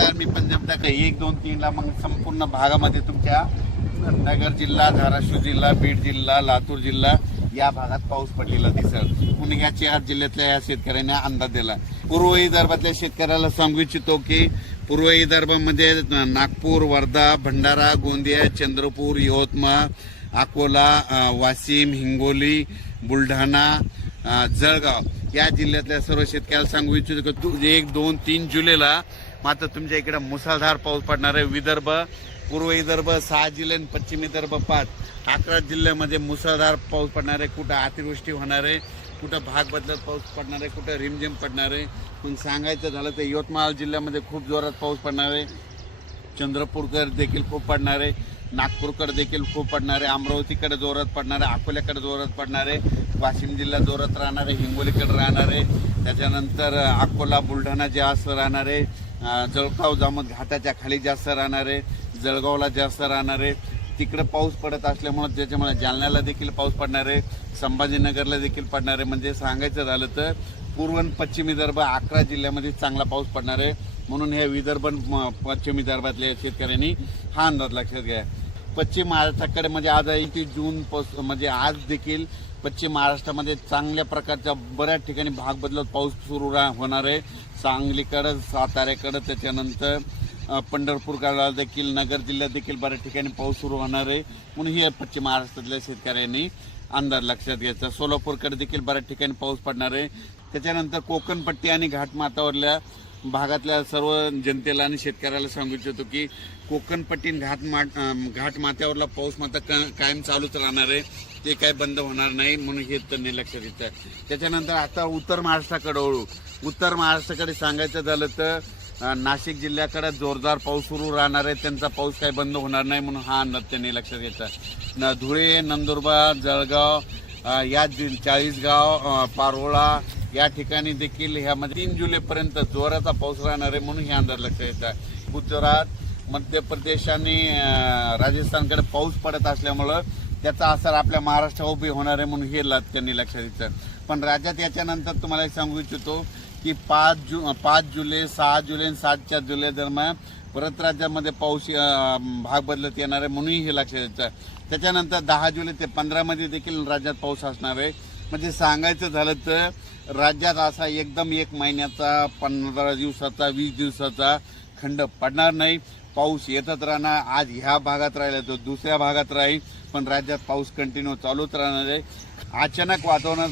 नमस्कार, मी पंजाब टाका 1, 2, 3 ला मग संपूर्ण भागामध्ये तुमच्या नगर जिल्हा, धाराशिव जिल्हा, बीड जिल्हा, लातूर जिल्हा या भागात पाऊस पडलेला दिसेल. पुणे या 4 जिल्ह्यातल्या या शेतकऱ्यांनी अंदाज दिला. पूर्व विदर्भातल्या शेतकऱ्याला सांगू इच्छितो की पूर्व विदर्भामध्ये नागपूर, वर्धा, भंडारा, गोंदिया, चंद्रपूर, यवतमाळ, अकोला, वाशिम, हिंगोली, बुलढाणा, जळगाव या जिल्ह्यातल्या सर्व शेतकऱ्याला सांगू इच्छितो की 1, 2, 3 जुलैला मात्र तुमच्या इकडे मुसळधार पाऊस पडणार आहे. विदर्भ, पूर्व विदर्भ 6 जिल्हे, पश्चिम विदर्भ 5, 11 जिल्ह्यामध्ये मुसळधार पाऊस पडणार आहे. कुठं अतिवृष्टी होणार आहे, कुठं भाग बदलत पाऊस पडणार आहे, कुठं रिमझिम पडणार आहे. पण सांगायचं झालं तर यवतमाळ जिल्ह्यामध्ये खूप जोरात पाऊस पडणार आहे. चंद्रपूरकर देखील खूप पडणार आहे, नागपूरकडे देखील खूप पडणार आहे, अमरावतीकडे जोरात पडणार आहे, अकोल्याकडे जोरात पडणार आहे, वाशिम जिल्हा जोरात राहणार आहे, हिंगोलीकडे राहणार आहे, त्याच्यानंतर अकोला, बुलढाणा जास्त राहणार आहे, जळगाव जामोद घाटाच्या खाली जास्त राहणार आहे, जळगावला जास्त राहणार आहे. तिकडे पाऊस पडत असल्यामुळे त्याच्यामुळे जालन्याला देखील पाऊस पडणार आहे, संभाजीनगरला देखील पडणार आहे. म्हणजे सांगायचं झालं तर पूर्व आणि पश्चिम विदर्भ 11 जिल्ह्यामध्ये चांगला पाऊस पडणार आहे. म्हणून हे विदर्भ पश्चिम विदर्भातल्या शेतकऱ्यांनी हा अंदाज लक्षात घ्या. पश्चिम महाराष्ट्राकडे म्हणजे आज 1 जून म्हणजे आज देखील पश्चिम महाराष्ट्रामध्ये चांगल्या प्रकारच्या बऱ्याच ठिकाणी भाग बदलत पाऊस सुरू होणार आहे. सांगलीकडं, साताऱ्याकडं, त्याच्यानंतर पंढरपूरकडे देखील, नगर जिल्ह्यात देखील बऱ्याच ठिकाणी पाऊस सुरू होणार आहे. म्हणून हे पश्चिम महाराष्ट्रातल्या शेतकऱ्यांनी अंदाज लक्षात घ्यायचा. सोलापूरकडे देखील बऱ्याच ठिकाणी पाऊस पडणार आहे. त्याच्यानंतर कोकणपट्टी आणि घाटमाथ्यावरल्या भागातल्या सर्व जनतेला आणि शेतकऱ्याला सांगू इच्छितो की कोकणपट्टी घाटमाथ्यावरला पाऊस मात्र कायम चालूच राहणार आहे, ते काय बंद होणार नाही. म्हणून हे त्यांनी लक्षात घ्यायचं आहे. त्याच्यानंतर आता उत्तर महाराष्ट्राकडे वळू. उत्तर महाराष्ट्राकडे सांगायचं झालं तर नाशिक जिल्ह्याकडे जोरदार पाऊस सुरू राहणार आहे, त्यांचा पाऊस काही बंद होणार नाही. म्हणून हा अंदाज त्यांनी लक्षात घ्यायचा. धुळे, नंदुरबार, जळगाव या 40गाव, पारोळा या ठिकाणी देखील ह्यामध्ये 3 जुलैपर्यंत जोराचा पाऊस राहणार आहे. म्हणून हे अंदाज लक्षात घ्यायचा. गुजरात, मध्य प्रदेश आणि राजस्थानकडे पाऊस पडत असल्यामुळं त्याचा असर आपल्या महाराष्ट्रावर उभी होणार आहे. म्हणून हे त्यांनी लक्षात घ्यायचं. पण राज्यात याच्यानंतर तुम्हाला सांगू इच्छितो की 5 जुलै, 6 जुलै आणि 7 जुलै दरम्यान परत राज्यामध्ये पाऊस भाग बदलत येणार आहे. म्हणून हे लक्षात घ्यायचं. त्याच्यानंतर 10 जुलै ते 15 मध्ये देखील राज्यात पाऊस असणार आहे. म्हणजे सांगायचं झालं तर राज्यात असा एकदम 1 महिन्याचा, 15 दिवसाचा, 20 दिवसाचा खंड पडणार नाही. पाऊस येतच राहणार. आज ह्या भागात राहिला तो दुसऱ्या भागात राहील, पण राज्यात पाऊस कंटिन्यू चालूच राहणार आहे. अचानक वातावरण